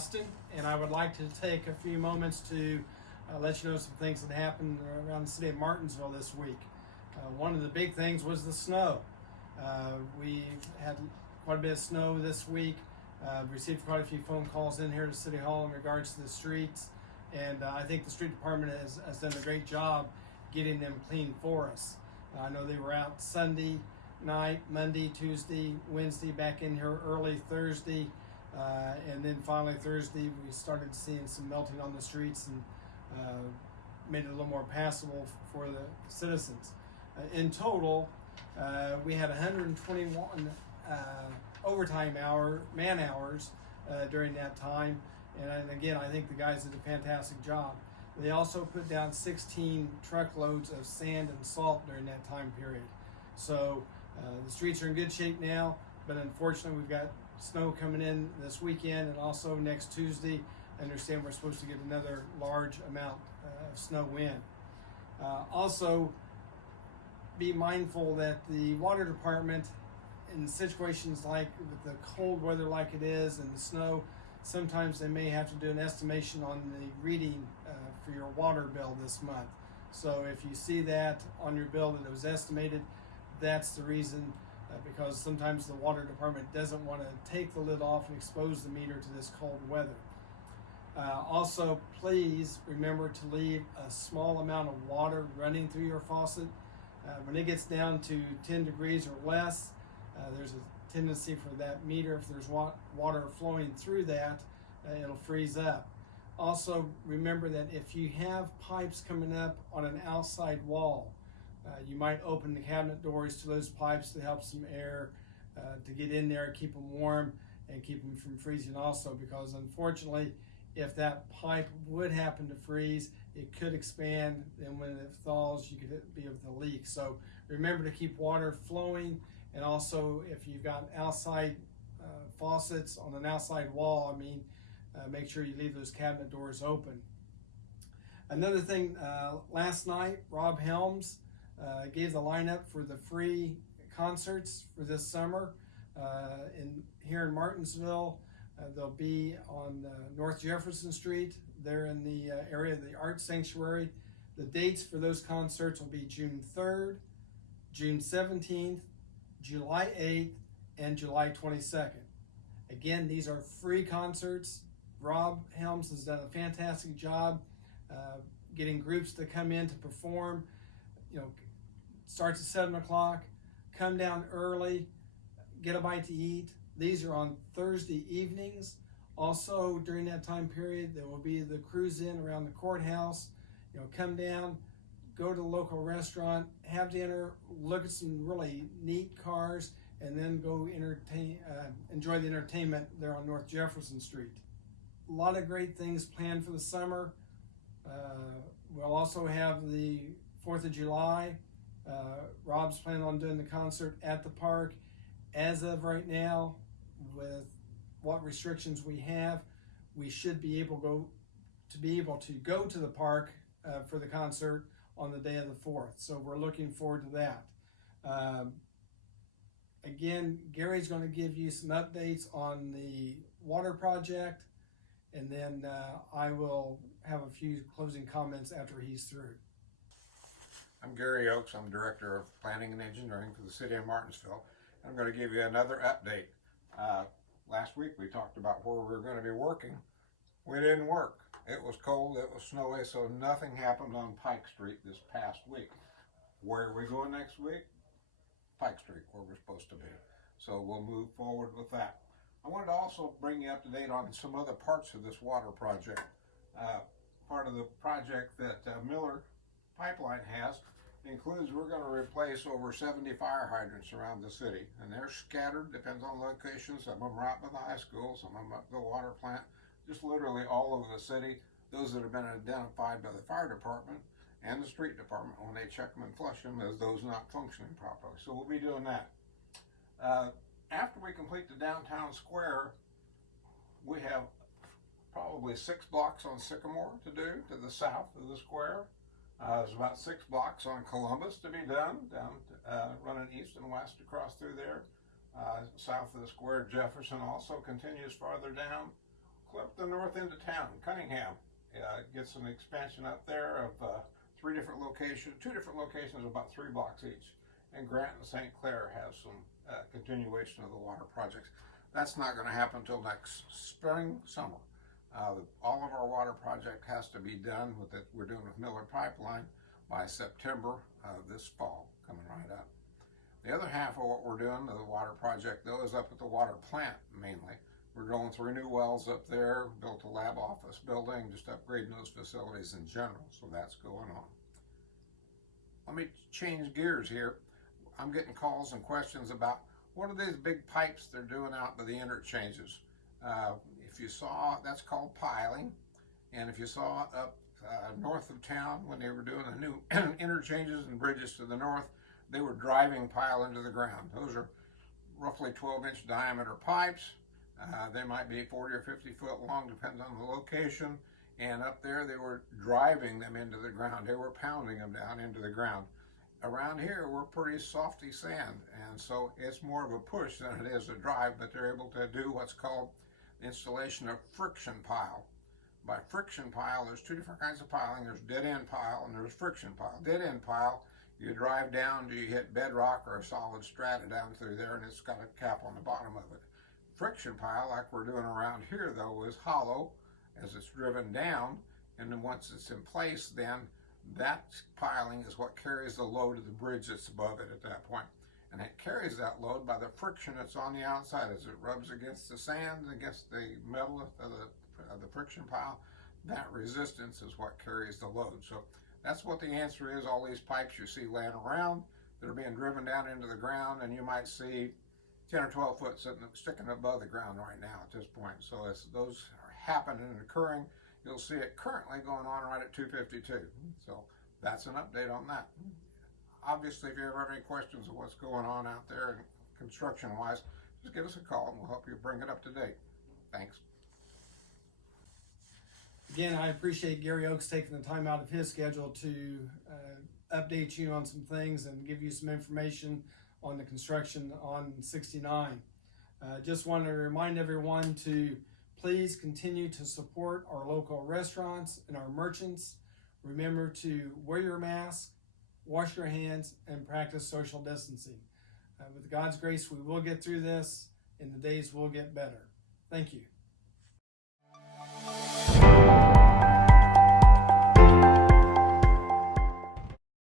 Costin, and I would like to take a few moments to let you know some things that happened around the city of Martinsville this week. One of the big things was the snow. We had quite a bit of snow this week. Received quite a few phone calls in here to City Hall in regards to the streets, and I think the street department has done a great job getting them clean for us. I know they were out Sunday night, Monday, Tuesday, Wednesday, back in here early Thursday, and then finally Thursday we started seeing some melting on the streets and made it a little more passable for the citizens. In total, we had 121 overtime man hours during that time, and again, I think the guys did a fantastic job. They also put down 16 truckloads of sand and salt during that time period. So the streets are in good shape now, but unfortunately we've got snow coming in this weekend, and also next Tuesday. I understand we're supposed to get another large amount of snow in. Also, be mindful that the water department, in situations like with the cold weather like it is and the snow, sometimes they may have to do an estimation on the reading for your water bill this month. So if you see that on your bill that it was estimated, that's the reason, because sometimes the water department doesn't want to take the lid off and expose the meter to this cold weather. Also, please remember to leave a small amount of water running through your faucet. When it gets down to 10 degrees or less, there's a tendency for that meter, if there's water flowing through that, it'll freeze up. Also, remember that if you have pipes coming up on an outside wall, you might open the cabinet doors to those pipes to help some air to get in there, keep them warm, and keep them from freezing also, because unfortunately, if that pipe would happen to freeze, it could expand, and when it thaws, you could be with a leak. So remember to keep water flowing, and also if you've got outside faucets on an outside wall, make sure you leave those cabinet doors open. Another thing, last night, Rob Helms gave the lineup for the free concerts for this summer here in Martinsville. They'll be on North Jefferson Street, there in the area of the Art Sanctuary. The dates for those concerts will be June 3rd, June 17th, July 8th, and July 22nd. Again, these are free concerts. Rob Helms has done a fantastic job getting groups to come in to perform. Starts at 7 o'clock, come down early, get a bite to eat. These are on Thursday evenings. Also, during that time period, there will be the cruise in around the courthouse. Come down, go to the local restaurant, have dinner, look at some really neat cars, and then go enjoy the entertainment there on North Jefferson Street. A lot of great things planned for the summer. We'll also have the 4th of July. Rob's planning on doing the concert at the park. As of right now, with what restrictions we have, we should be able to go to the park for the concert on the day of the 4th. So we're looking forward to that. Again, Gary's going to give you some updates on the water project, and then I will have a few closing comments after he's through. I'm Gary Oakes. I'm Director of Planning and Engineering for the City of Martinsville. I'm going to give you another update. Last week we talked about where we were going to be working. We didn't work. It was cold, it was snowy, so nothing happened on Pike Street this past week. Where are we going next week? Pike Street, where we're supposed to be. So we'll move forward with that. I wanted to also bring you up to date on some other parts of this water project. Part of the project that Miller Pipeline has includes we're going to replace over 70 fire hydrants around the city, and they're scattered, depends on location. Some of them right by the high school, some of them at the water plant, just literally all over the city. Those that have been identified by the fire department and the street department when they check them and flush them as those not functioning properly. So we'll be doing that. After we complete the downtown square, we have probably 6 blocks on Sycamore to do to the south of the square. There's about 6 blocks on Columbus to be done, running east and west across through there. South of the square, Jefferson also continues farther down. Clip the north end of town, Cunningham. Gets an expansion up there of two different locations, about 3 blocks each. And Grant and St. Clair have some continuation of the water projects. That's not going to happen until next spring, summer. All of our water project has to be done with it. We're doing with Miller Pipeline by September this fall, coming right up. The other half of what we're doing, the water project, though, is up at the water plant mainly. We're going 3 new wells up there, built a lab office building, just upgrading those facilities in general, so that's going on. Let me change gears here. I'm getting calls and questions about what are these big pipes they're doing out by the interchanges. If you saw, that's called piling, and if you saw up north of town when they were doing the new interchanges and bridges to the north, they were driving pile into the ground. Those are roughly 12-inch diameter pipes. They might be 40 or 50 foot long, depends on the location. And up there, they were driving them into the ground. They were pounding them down into the ground. Around here, we're pretty softy sand, and so it's more of a push than it is a drive, but they're able to do what's called installation of friction pile. By friction pile, there's 2 different kinds of piling. There's dead-end pile and there's friction pile. Dead-end pile, you drive down till you hit bedrock or a solid strata down through there, and it's got a cap on the bottom of it. Friction pile, like we're doing around here, though, is hollow as it's driven down, and then once it's in place, then that piling is what carries the load of the bridge that's above it at that point. And it carries that load by the friction that's on the outside as it rubs against the sand, against the metal of the friction pile. That resistance is what carries the load. So that's what the answer is. All these pipes you see laying around, they're being driven down into the ground, and you might see 10 or 12 foot sticking above the ground right now at this point. So as those are happening and occurring, you'll see it currently going on right at 252. So that's an update on that. Obviously, if you ever have any questions of what's going on out there construction-wise, just give us a call and we'll help you bring it up to date. Thanks. Again, I appreciate Gary Oakes taking the time out of his schedule to update you on some things and give you some information on the construction on 69. Just want to remind everyone to please continue to support our local restaurants and our merchants. Remember to wear your mask, wash your hands, and practice social distancing. With God's grace, we will get through this, and the days will get better. Thank you.